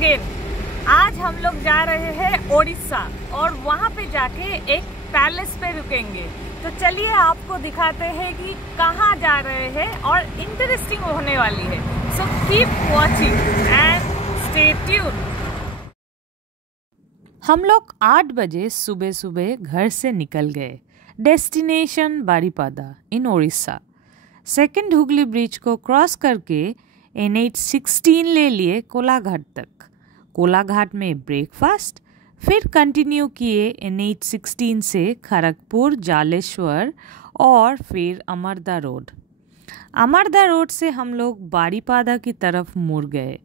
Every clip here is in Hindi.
अगेन। आज हम लोग जा रहे हैं ओडिशा और वहाँ पे जाके एक पैलेस पे रुकेंगे। तो चलिए आपको दिखाते हैं कि कहाँ जा रहे हैं और इंटरेस्टिंग होने वाली है। So keep watching and stay tuned. हम लोग 8 बजे सुबह सुबह घर से निकल गए। डेस्टिनेशन बारीपादा इन ओडिशा। सेकेंड हुगली ब्रिज को क्रॉस करके NH16 ले लिए कोलाघाट तक। कोलाघाट में ब्रेकफास्ट, फिर कंटिन्यू किए NH16 से खड़गपुर, जालेश्वर और फिर अमरदा रोड। अमरदा रोड से हम लोग बारीपादा की तरफ मुड़ गए।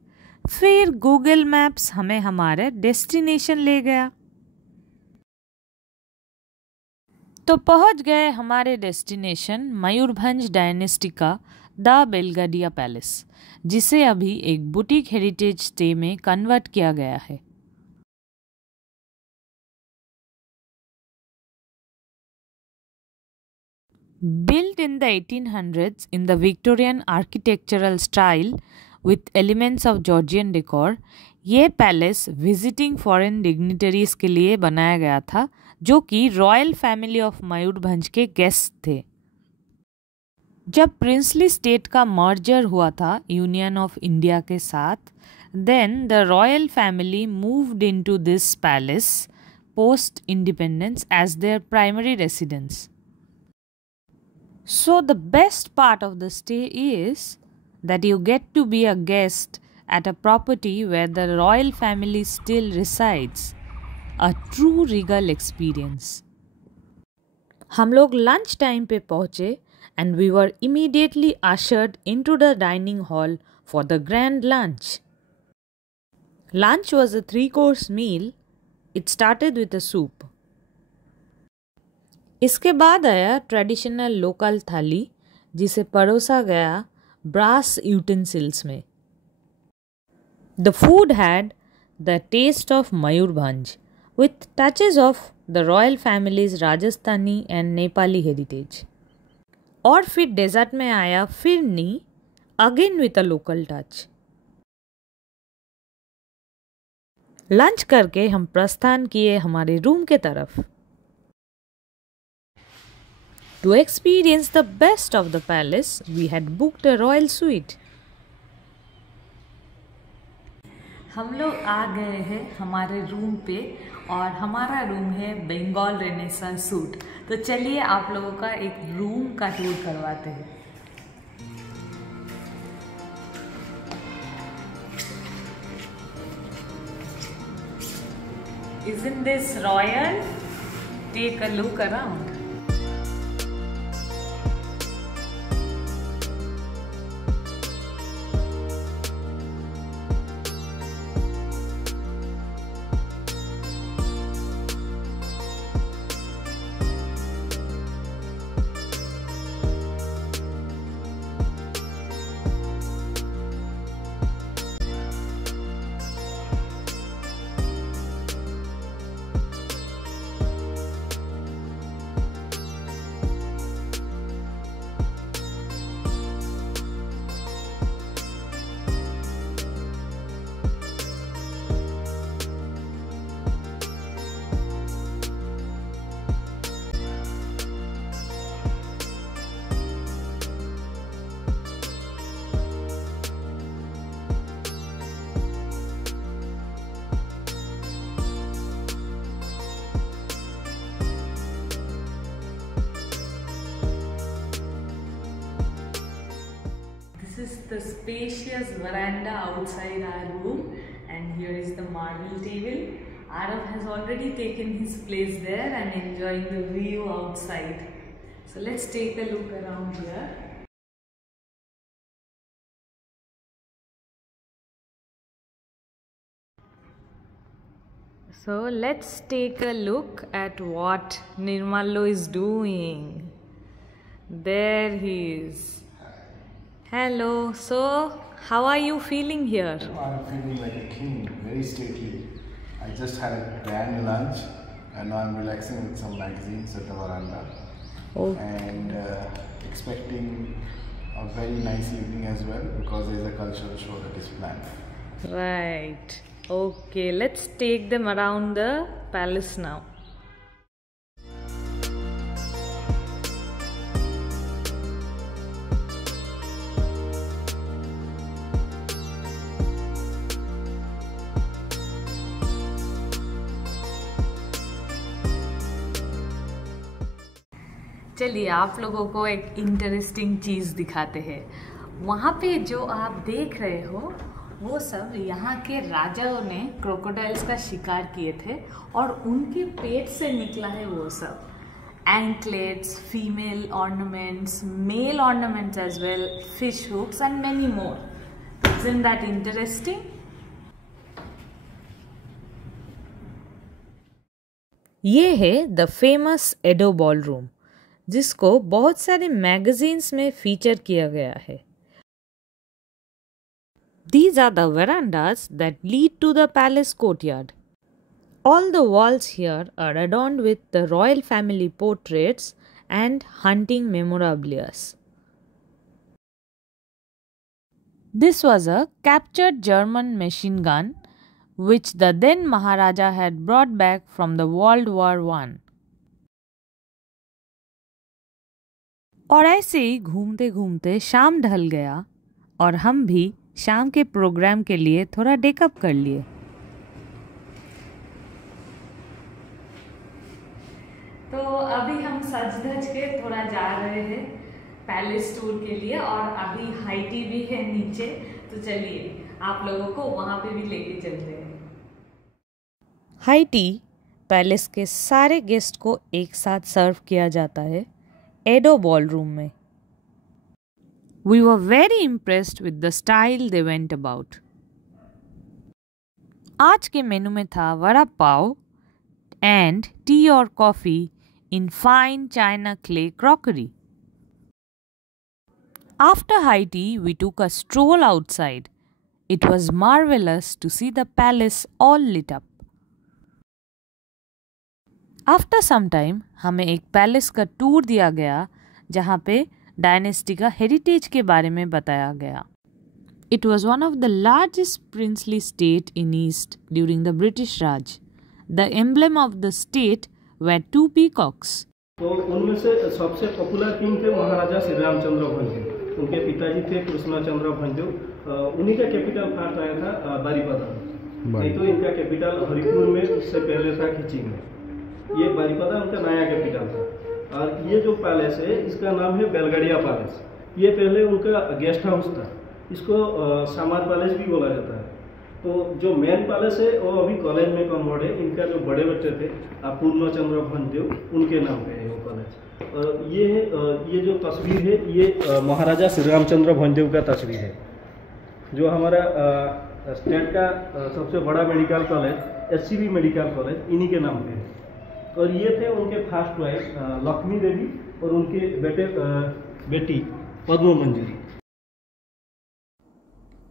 फिर गूगल मैप्स हमें हमारे डेस्टिनेशन ले गया। तो पहुंच गए हमारे डेस्टिनेशन मयूरभंज डायनेस्टी का द बेलगाडिया पैलेस, जिसे अभी एक बुटीक हेरिटेज स्टे में कन्वर्ट किया गया है। Built in the 1800s in the Victorian architectural style with elements of Georgian decor, ये पैलेस विजिटिंग फॉरेन डिग्निटरीज के लिए बनाया गया था, जो कि रॉयल फैमिली ऑफ मयूरभंज के गेस्ट थे। जब प्रिंसली स्टेट का मर्जर हुआ था यूनियन ऑफ इंडिया के साथ, then the royal family moved into this palace post independence as their primary residence. So the best part of the stay is that you get to be a guest at a property where the royal family still resides. A true regal experience. हम लोग लंच टाइम पे पहुँचे and we were immediately ushered into the dining hall for the grand lunch. Lunch was a 3-course meal. It started with a soup. इसके बाद आया ट्रेडिशनल लोकल थाली, जिसे परोसा गया ब्रास यूटेंसिल्स में। The food had the taste of Mayurbhanj with touches of the royal families Rajasthani and Nepali heritage. और फिर डेजर्ट में आया phirni, again with a local touch. Lunch करके हम प्रस्थान किए हमारे रूम के तरफ। To experience the best of the palace, we had booked a royal suite. हम लोग आ गए हैं हमारे रूम पे और हमारा रूम है बंगाल रेनेसांस सूट। तो चलिए आप लोगों का एक रूम का टूर करवाते हैं। Isn't this royal? Take a look around. This is the spacious veranda outside our room, and here is the marble table. Arav has already taken his place there and enjoying the view outside. So let's take a look around here. So let's take a look at what Nirmalo is doing. There he is. Hello. So, how are you feeling here? I'm feeling like a king, very stately. I just had a grand lunch and now I'm relaxing with some magazines at the veranda. Oh. And expecting a very nice evening as well, because there's a cultural show that is planned. Right. Okay, let's take them around the palace now. चलिए आप लोगों को एक इंटरेस्टिंग चीज़ दिखाते हैं। वहाँ पे जो आप देख रहे हो वो सब यहाँ के राजाओं ने क्रोकोडाइल्स का शिकार किए थे और उनके पेट से निकला है वो सब। Anklets, female ornaments, male ornaments as well, fish hooks and many more. Isn't that interesting? ये है द फेमस एडो बॉलरूम, जिसको बहुत सारे मैगजीन्स में फीचर किया गया है। These are the verandas that lead to the palace courtyard. All the walls here are adorned with the royal family portraits and hunting memorabilia. This was a captured German machine gun which the then Maharaja had brought back from the World War I. और ऐसे ही घूमते घूमते शाम ढल गया और हम भी शाम के प्रोग्राम के लिए थोड़ा डेकअप कर लिए। तो अभी हम सज धज के थोड़ा जा रहे हैं पैलेस टूर के लिए और अभी हाई टी भी है नीचे, तो चलिए आप लोगों को वहाँ पे भी लेके चलते हैं। हाई टी पैलेस के सारे गेस्ट को एक साथ सर्व किया जाता है एडो बॉलरूम में। We were very impressed with the style they went about. आज के मेनू में था vada pav and tea or coffee in fine china clay crockery. After high tea, we took a stroll outside. It was marvelous to see the palace all lit up. After some time, हमें एक पैलेस का टूर दिया गया जहाँ पे डायनेस्टी का हेरिटेज के बारे में बताया गया। It was one of the largest princely state in East during the British Raj. The emblem of the state were two peacocks. तो उनमें से सबसे पॉपुलर किंग थे महाराजा श्री रामचंद्र भंजदेव। उनके पिताजी थे कृष्णचंद्र भंजदेव। उन्हीं का कैपिटल पार्ट आया था बारीपदा। नहीं तो इनका कैपिटल हरिपुर में उससे पहले था खिची में। ये बारीपदा उनका नया कैपिटल था। और ये जो पैलेस है इसका नाम है बेलगड़िया पैलेस। ये पहले उनका गेस्ट हाउस था। इसको सामार पैलेस भी बोला जाता है। तो जो मेन पैलेस है वो अभी कॉलेज में कन्वर्ट है। इनका जो बड़े बेटे थे पूर्णचंद्र भंजदेव, उनके नाम पे है वो पैलेस। और ये जो तस्वीर है ये महाराजा श्री रामचंद्र भंजदेव का तस्वीर है। जो हमारा स्टेट का सबसे बड़ा medical college SCB medical college इन्हीं के नाम पे है। और ये थे उनके फर्स्ट वाइफ लक्ष्मी देवी और उनके बेटी पद्म मंजरी।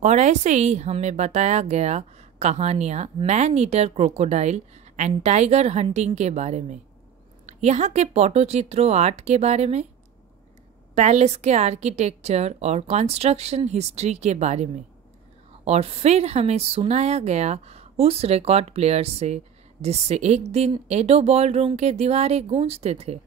और ऐसे ही हमें बताया गया कहानियाँ man eater crocodile and tiger hunting के बारे में, यहाँ के पटचित्रों आर्ट के बारे में, पैलेस के आर्किटेक्चर और कंस्ट्रक्शन हिस्ट्री के बारे में। और फिर हमें सुनाया गया उस रिकॉर्ड प्लेयर से जिससे एक दिन एडो बॉलरूम के दीवारें गूंजते थे।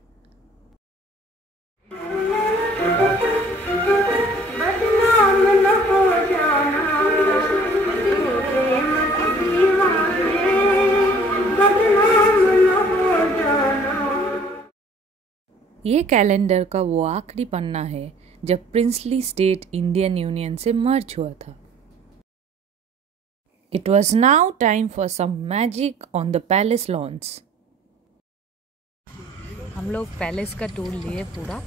ये कैलेंडर का वो आखिरी पन्ना है जब प्रिंसली स्टेट इंडियन यूनियन से मर्ज हुआ था। It was now time for some magic on the palace lawns. हम लोग पैलेस का टूर लिए पूरा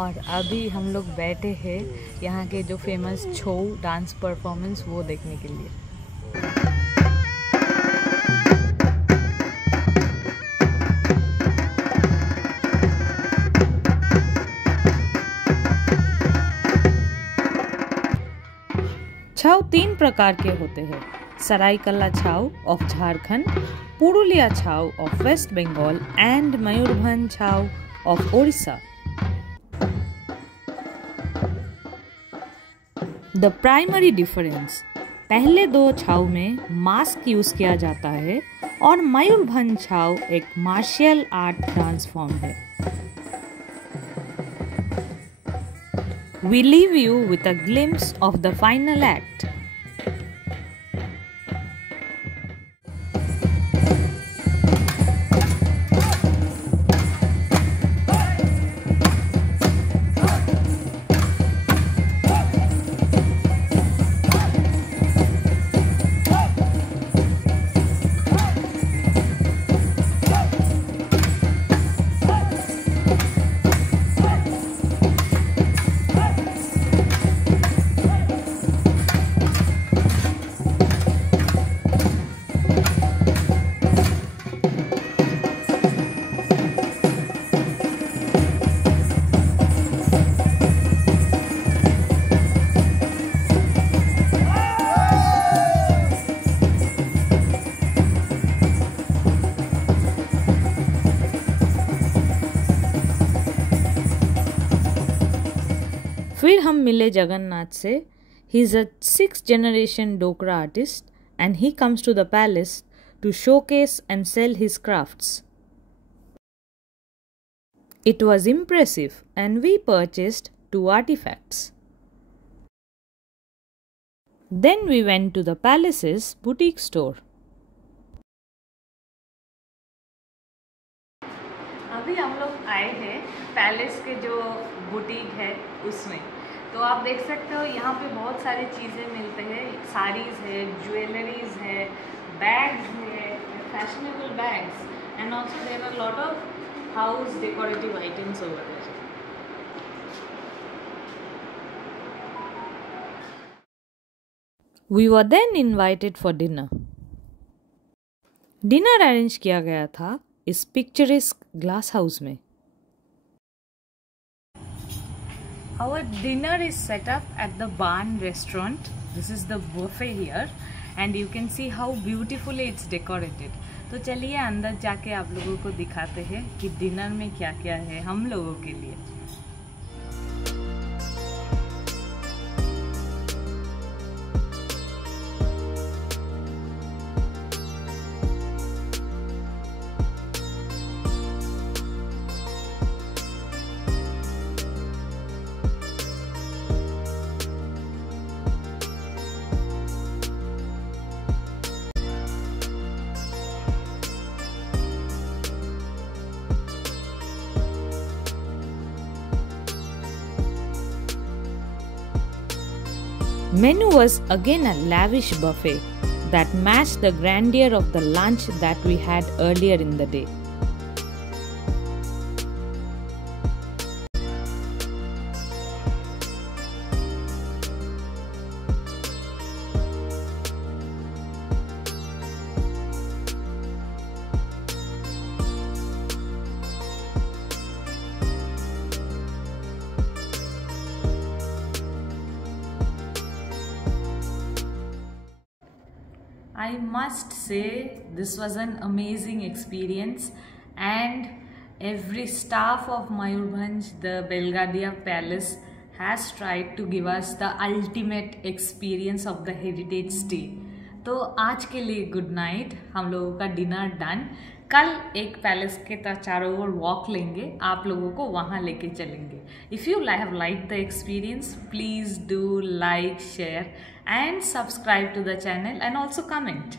और अभी हम लोग बैठे हैं यहाँ के जो फेमस छो डांस परफॉर्मेंस वो देखने के लिए। छाव 3 प्रकार के होते हैं, सरायकला छाव of Jharkhand, Purulia Chhau of West Bengal and Mayurbhanj Chhau of Odisha. The primary difference पहले दो छाव में मास्क यूज किया जाता है और मयूरभंज छाव एक मार्शल आर्ट डांस फॉर्म है। We leave you with a glimpse of the final act. फिर हम मिले जगन्नाथ से। He is a 6th generation Dokra artist and he comes to the palace to showcase and sell his crafts. It was impressive and we purchased 2 artifacts. Then we went to the palace's boutique store. अभी हम लोग आए हैं पैलेस के जो बुटीक है उसमें। तो आप देख सकते हो यहाँ पे बहुत सारी चीज़ें मिलते हैं, साड़ीज़ है, ज्वेलरीज है, बैग्स है, fashionable bags and also there are lot of house decorative items over there. We were then invited for dinner. Dinner arrange किया गया था इस पिक्चरिस्क ग्लास हाउस में। Our dinner is set up at the Barn restaurant. This is the buffet here and you can see how beautifully it's decorated. तो चलिए अंदर जाके आप लोगों को दिखाते हैं कि डिनर में क्या क्या है हम लोगों के लिए। Menu was again a lavish buffet that matched the grandeur of the lunch that we had earlier in the day. I must say this was an amazing experience and every staff of Mayurbhanj, the Belgadia Palace, has tried to give us the ultimate experience of the heritage stay. तो आज के लिए गुड नाइट, हम लोगों का डिनर डन। कल एक पैलेस के चारों ओर वॉक लेंगे, आप लोगों को वहाँ लेके चलेंगे। If you have like the experience, please do like, share and subscribe to the channel and also comment.